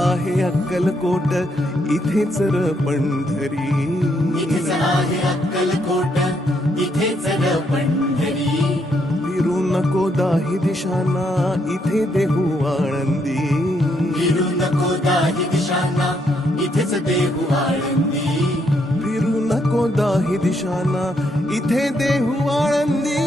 आहे अक्कलकोट, इथेच र पंढरी. इथेच आहे अक्कलकोट, इथेच र पंढरी. फिरू नको दाही दिशांना, इथे देहू आळंदी. फिरू नको दाही दिशांना, इथेच देहू आळंदी. फिरू नको दाही दिशांना, इथे देहू आळंदी.